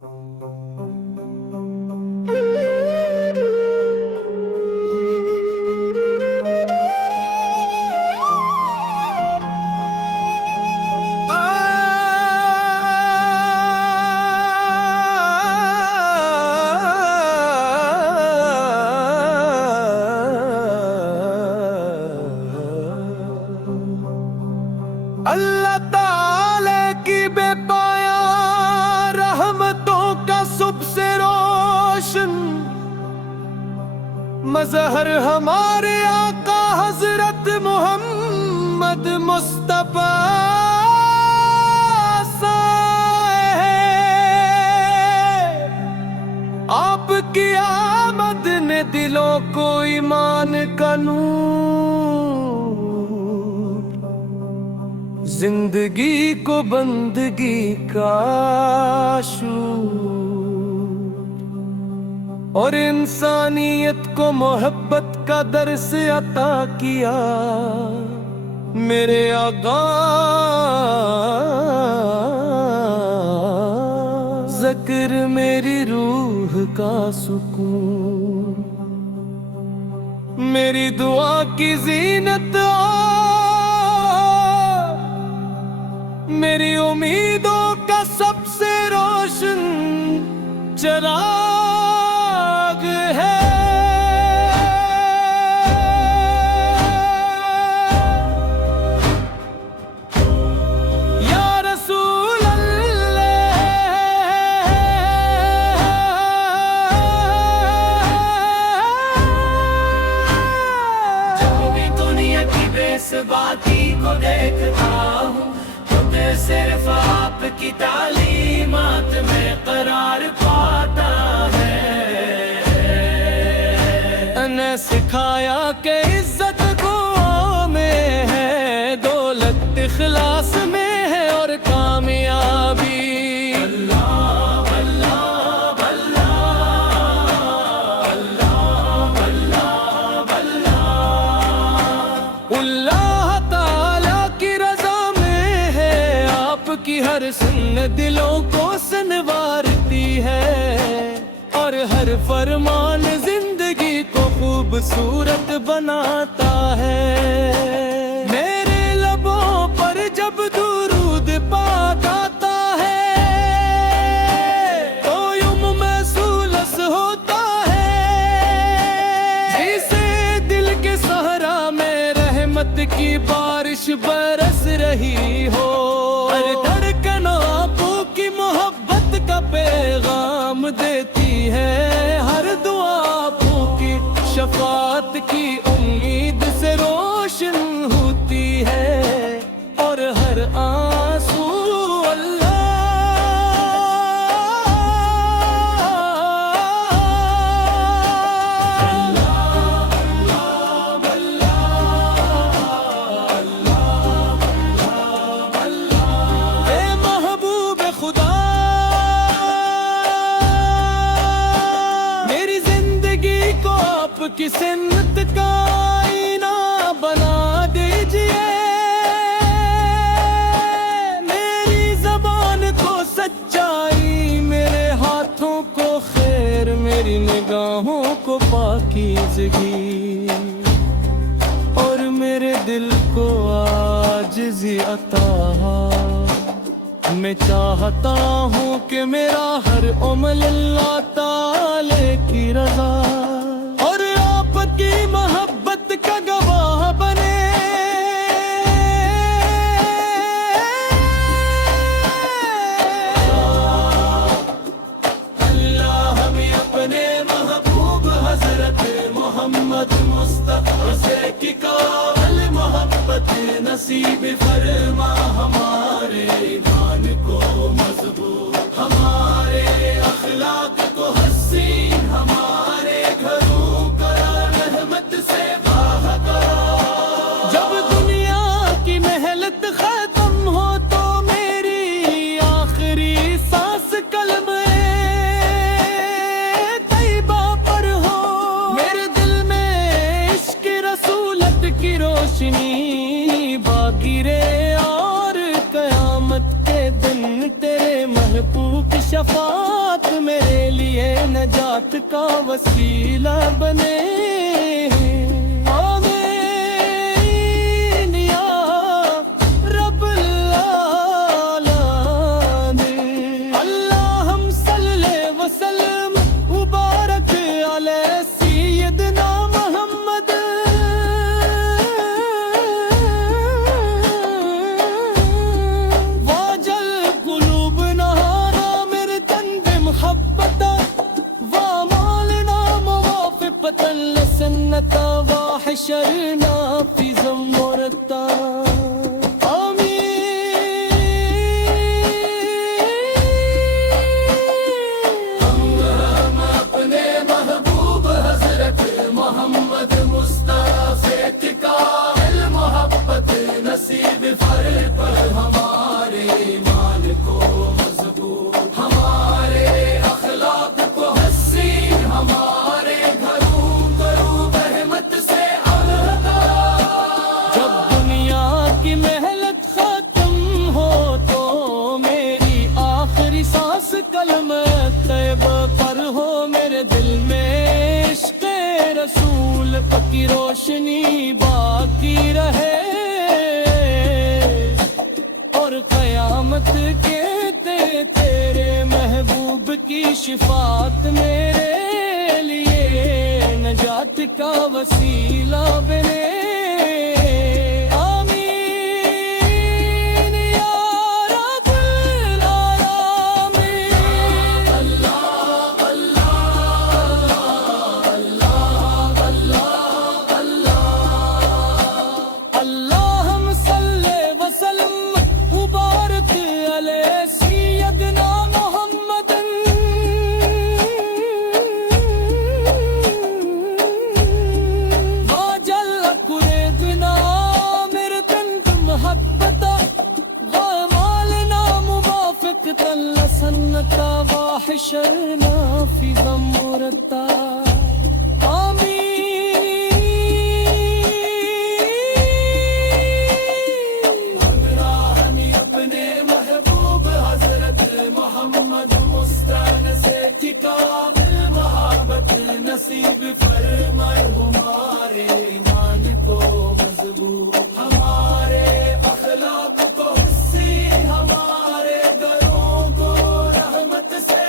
اللہ تعالی کی بے پایا رحمتوں کا سب سے روشن مظہر ہمارے آقا حضرت محمد مصطفیٰ ہے۔ آپ کی آمد نے دلوں کو ایمان کا نور، زندگی کو بندگی کا شعور، اور انسانیت کو محبت کا درس عطا کیا۔ میرے آقا ذکر میری روح کا سکون، میری دعا کی زینت، میری امیدوں کا سب سے روشن چراغ ہے۔ یا رسول اللہ، جب بھی دنیا کی بے ثباتی کو دیکھتا ہوں، صرف آپ کی تعلیمات میں قرار پاتا ہے۔ انہیں سکھایا کہ عزت دعا میں ہے، دولت اخلاص میں ہے، اور کامیابی اللہ اللہ اللہ اللہ اللہ اللہ اللہ تعالی کی رضا کی ہر سن دلوں کو سنوارتی ہے، اور ہر فرمان زندگی کو خوبصورت بناتا ہے۔ میرے لبوں پر جب درود پاک آتا ہے تو یوں محسوس ہوتا ہے جسے دل کے صحرا میں رحمت کی بارش برس رہی ہو۔ ہر دھڑکن آپو کی محبت کا پیغام دیتی ہے، ہر دعا آپو کی شفاعت کی امید سے روشن ہوتی ہے، اور ہر آنسو کی سنت کا آئینہ بنا دیجئے، میری زبان کو سچائی، میرے ہاتھوں کو خیر، میری نگاہوں کو پاکیزگی، اور میرے دل کو عاجزی عطا۔ میں چاہتا ہوں کہ میرا ہر عمل اللہ تعالی کی رضا اور آپ کی محبت کا گواہ بنے۔ اللہ ہمیں اپنے محبوب حضرت محمد مصطفیٰ سے کی کامل محبت نصیب فرما، ہمارے ایمان کو مضبوط، ہمارے اخلاق کو حسین، ہمارے گھروں کا رحمت سے باہر۔ جب دنیا کی محنت ختم ہو تو میری آخری سانس کلمہ طیبہ پر ہو، میرے دل میں عشق رسولت کی روشنی باقی رہے، اور قیامت کے دن تیرے محبوب شفاعت لیے نجات کا وسیلہ بنے آمین یا رب العالمین اللہم صلی وسلم مبارک علی سیدنا محمد واجل قلوبنا عامر تند محبتا وامالنا موافقة لسنتا وحشرنا في زمرتا محمد مصطفیٰ کا محبت نصیب فر پر ہمارے ایمان کو مضبوط ہمارے اخلاق کو حسین ہمارے گھروں کرو رحمت سے الہدا جب دنیا کی مہلت ختم ہو تو میری آخری سانس کلمہ طیبہ پر ہو میرے دل میں عشق رسول کی روشنی باقی رہے اور قیامت کے تیرے محبوب کی شفاعت میرے لیے نجات کا وسیلہ بنے آمین یا رب العالمین اللہ اللہم صلی وسلم مبارک علی سیدنا محمد واجل قلوبنا عامر تند محبتا وامالنا موافقة لسنتا وحشرنا في زمرتا محمد مصطفیٰ کا محبت نصیب فرمائے ہمارے ایمان کو مضبوط ہمارے اخلاق کو حسین ہمارے گھروں کو رحمت سے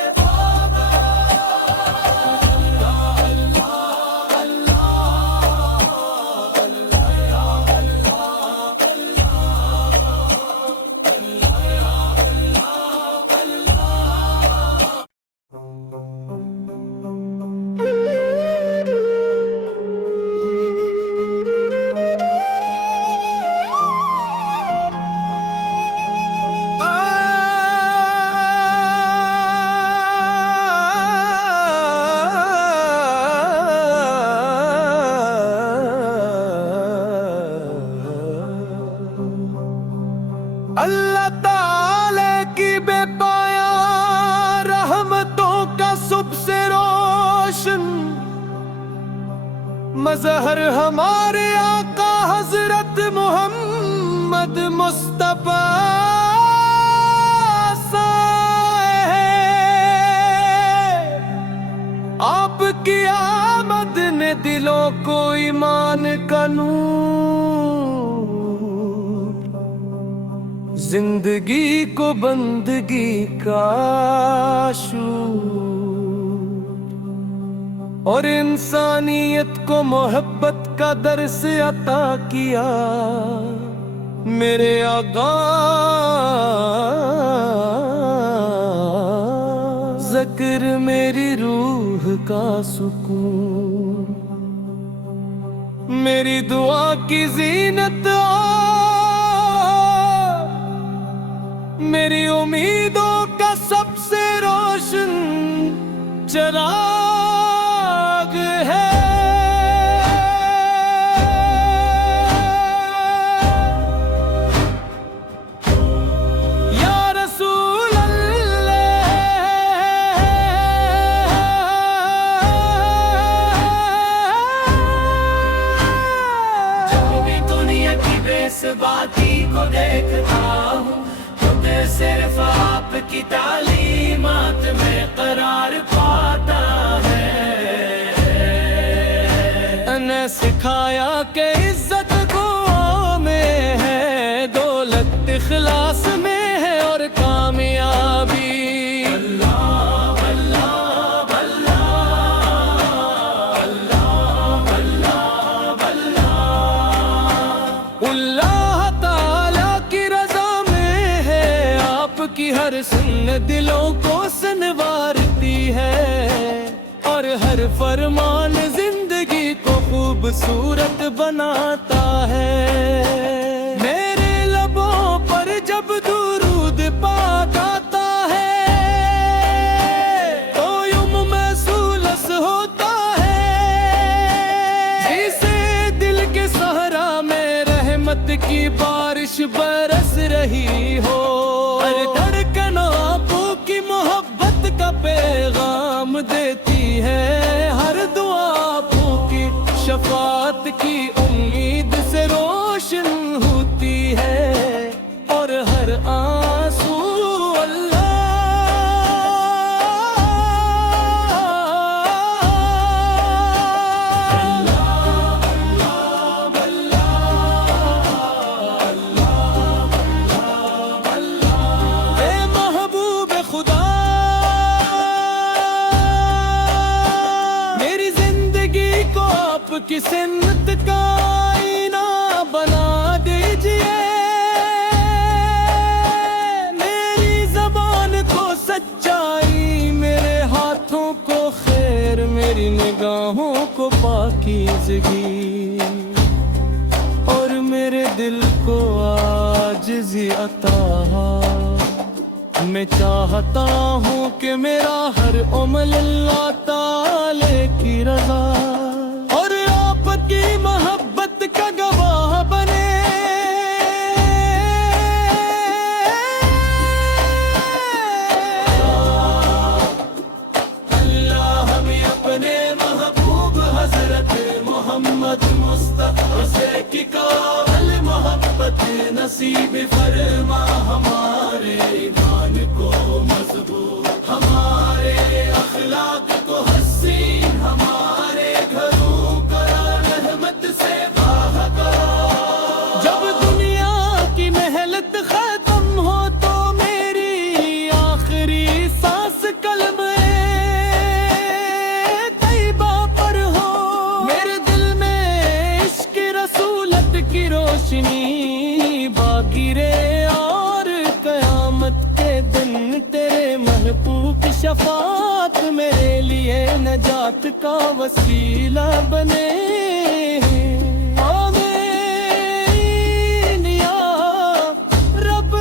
اللہ تعالی کی بے پایا رحمتوں کا سب سے روشن مظہر ہمارے آقا حضرت محمد مصطفیٰ ہے آپ کی آمد نے دلوں کو ایمان کا نور زندگی کو بندگی کا شعور اور انسانیت کو محبت کا درس عطا کیا میرے آقا ذکر میری روح کا سکون میری دعا کی زینت میری امیدوں کا سب سے روشن چراغ ہے یا رسول اللہ جو بھی دنیا کی بے ثباتی کو دیکھتا ہوں صرف آپ کی تعلیمات میں قرار پاتا اخلاص میں ہے اور کامیابی اللہ تعالیٰ کی رضا میں ہے آپ کی ہر سنت دلوں کو سنوارتی ہے اور ہر فرمان زندگی کو خوبصورت بناتا ہے میرے لبوں پر جب درود پاک آتا ہے تو یوں محسوس ہوتا ہے جسے دل کے صحرا میں رحمت کی بارش برس رہی ہو ہر دھڑکن آپ کی محبت کا پیغام دیتی ہے ہر دعا آپ کی شفاعت کی امید سے روشن ہوتی ہے اور ہر آنسو کی سنت کا آئینہ بنا دیجئے میری زبان کو سچائی میرے ہاتھوں کو خیر میری نگاہوں کو پاکیزگی اور میرے دل کو عاجزی عطا میں چاہتا ہوں کہ میرا ہر عمل اللہ تعالی کی رضا اور آپ کی محبت کا گواہ بنے اللہ ہمیں اپنے محبوب حضرت محمد مصطفیٰ کی قابل محبت نصیب فرما ہمارے ایمان کو مضبوط ہمارے اخلاق کو حسین ہمارے گھروں کا رحمت سے باہر جب دنیا کی محنت ختم ہو تو میری آخری سانس کلمہ طیبہ پر ہو میرے دل میں عشق رسولت کی روشنی باقی رہے اور قیامت کے دن تیرے محبوب کی شفاعت میرے لیے نجات کا وسیلہ بنے آمین یا رب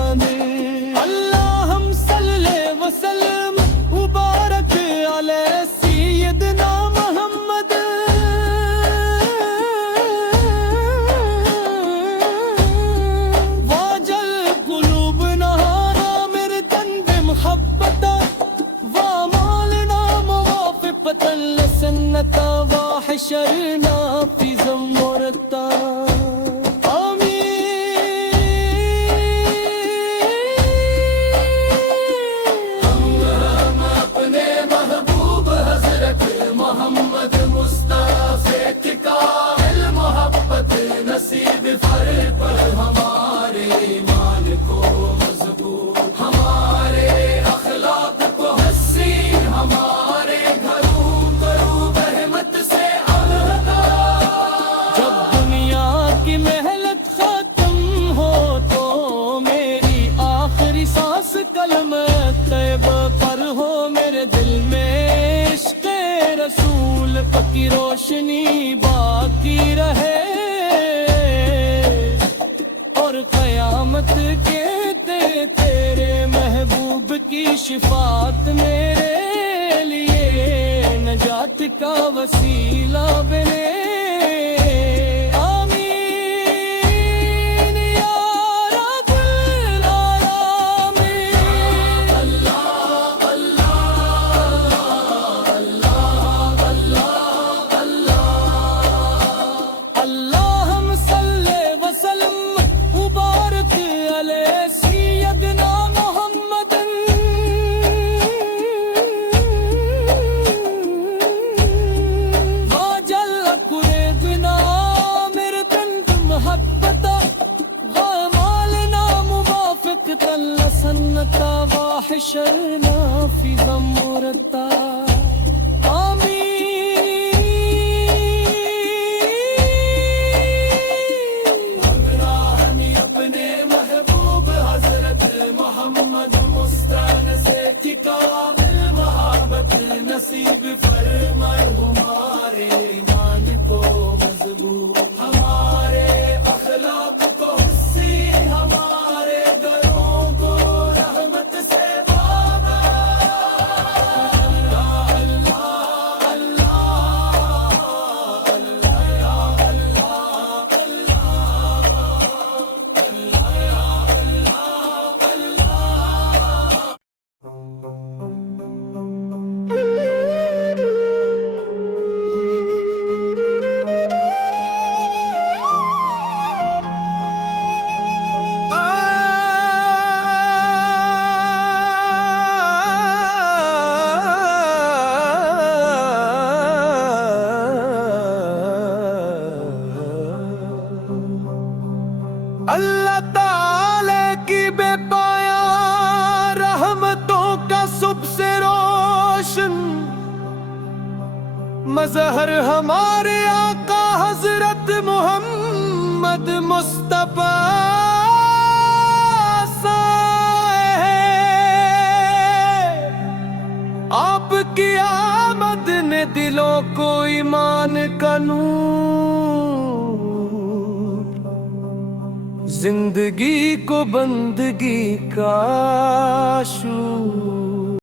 العالمین اللہم صلی وسلم مبارک علی سیدنا محمد واجل قلوبنا مرتن بمحبتا ومالنا موافقة لسنة وحشرنا في زمرتا ہم اپنے محبوب حضرت محمد مصطفیٰ کی قابل محبت نصیب فرما ہمارے ایمان کو مضبوط ہمارے اخلاق کو حسین ہمارے گھروں کرو رحمت سے الہدا جب دنیا کی محنت ختم ہو تو میری آخری سانس کلمہ طیبہ پر ہو میرے دل میں عشق رسول کی روشنی باقی رہے اور قیامت کے تیرے محبوب کی شفاعت میرے لیے نجات کا وسیلہ بنے آمین یا رب العالمین اللہ اللہم صلی وسلم مبارک علی سیدنا محمد واجل قرآن لسنتا وحشرنا في زمرتا آمین اپنے محبوب حضرت محمد مستان سے کامل محبت نصیب فرمائے ہمارے ایمان کو مضبوط ہمارے اخلاق کو حسین ہمارے گھروں کو رحمت سے پانا اللہ اللہ اللہ اللہ تعالی کی بے پایا رحمتوں کا سب سے روشن مظہر ہمارے آقا حضرت محمد مصطفیٰ ہے۔ آپ کی آمد نے دلوں کو ایمان کا نور زندگی کو بندگی کا شعور